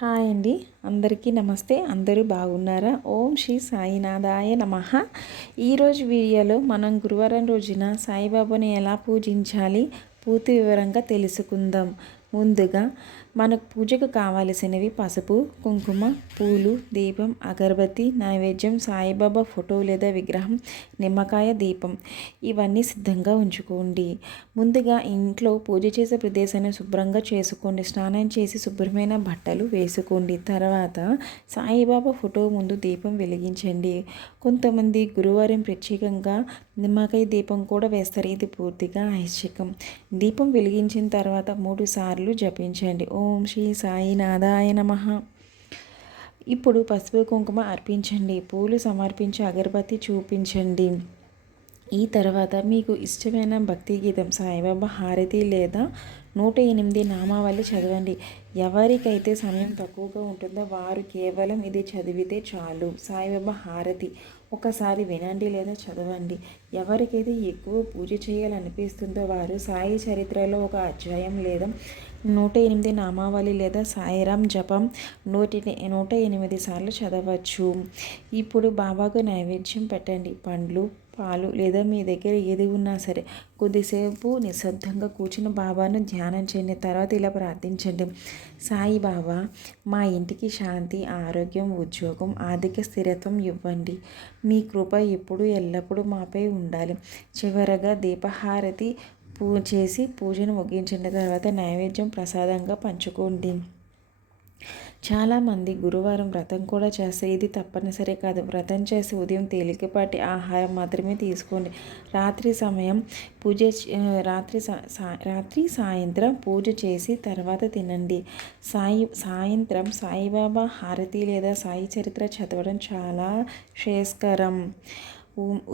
Hi అండి, అందరికీ నమస్తే. అందరూ బాగున్నారా? ఓం శ్రీ సాయినాథాయ నమః. ఈరోజు వీడియోలో మనం గురువారం రోజున సాయిబాబాని ఎలా పూజించాలి పూర్తి వివరంగా తెలుసుకుందాం. ముందుగా మనకు పూజకు కావలసినవి పసుపు, కుంకుమ, పూలు, దీపం, అగరబత్తి, నైవేద్యం, సాయిబాబా ఫోటో లేదా విగ్రహం, నిమ్మకాయ దీపం ఇవన్నీ సిద్ధంగా ఉంచుకోండి. ముందుగా ఇంట్లో పూజ చేసే ప్రదేశాన్ని శుభ్రంగా చేసుకోండి. స్నానం చేసి శుభ్రమైన బట్టలు వేసుకోండి. తర్వాత సాయిబాబా ఫోటో ముందు దీపం వెలిగించండి. కొంతమంది గురువారం ప్రత్యేకంగా నిమ్మకాయ దీపం కూడా వేస్తారు. ఇది పూర్తిగా ఐచ్ఛికం. దీపం వెలిగించిన తర్వాత 3 సార్లు జపించండి. ఓం శ్రీ సాయినాథాయ నమః. ఇప్పుడు పసుపు కుంకుమ అర్పించండి. పూలు సమర్పించి అగరబత్తి చూపించండి. ఈ తర్వాత మీకు ఇష్టమైన భక్తి గీతం, సాయిబాబా హారతి లేదా 108 నామావళి చదవండి. ఎవరికైతే సమయం తక్కువగా ఉంటుందో వారు కేవలం ఇది చదివితే చాలు. సాయిబాబా హారతి ఒకసారి వినండి లేదా చదవండి. ఎవరికైతే ఎక్కువ పూజ చేయాలనిపిస్తుందో వారు సాయి చరిత్రలో ఒక అధ్యాయం లేదా 108 నామావళి లేదా సాయిరాం జపం 108 సార్లు చదవచ్చు. ఇప్పుడు బాబాకు నైవేద్యం పెట్టండి. పండ్లు, పాలు లేదా మీ దగ్గర ఏది ఉన్నా సరే కొద్దిసేపు నిశ్శబ్దంగా కూర్చుని బాబాను ధ్యానం చేయండి. తర్వాత ఇలా ప్రార్థించండి. సాయిబాబా, మా ఇంటికి శాంతి, ఆరోగ్యం, ఉద్యోగం, ఆర్థిక స్థిరత్వం ఇవ్వండి. మీ కృప ఎప్పుడు ఎల్లప్పుడూ మాపై ఉండాలి. చివరగా దీపహారతి చేసి పూజను ముగించిన తర్వాత నైవేద్యం ప్రసాదంగా పంచుకోండి. చాలామంది గురువారం వ్రతం కూడా చేస్తారు. ఇది తప్పనిసరి కాదు. వ్రతం చేసి ఉదయం తేలికపాటి ఆహారం మాత్రమే తీసుకోండి. రాత్రి సాయంత్రం పూజ చేసి తర్వాత తినండి. సాయంత్రం సాయిబాబా హారతి లేదా సాయి చరిత్ర చదవడం చాలా శ్రేయస్కరం.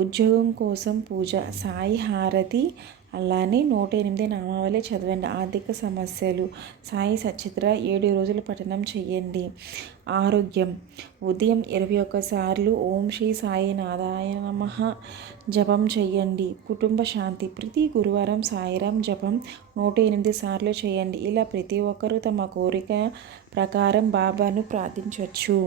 ఉద్యోగం కోసం పూజ, సాయి హారతి, అలానే 108 నామావళి చదవండి. ఆర్థిక సమస్యలు, సాయి సచిత్ర 7 రోజులు పఠనం చేయండి. ఆరోగ్యం, ఉదయం 21 సార్లు ఓం శ్రీ సాయినాథాయ నమః జపం చేయండి. కుటుంబ శాంతి, ప్రతి గురువారం సాయిరాం జపం 108 సార్లు చేయండి. ఇలా ప్రతి ఒక్కరూ తమ కోరిక ప్రకారం బాబాను ప్రార్థించవచ్చు.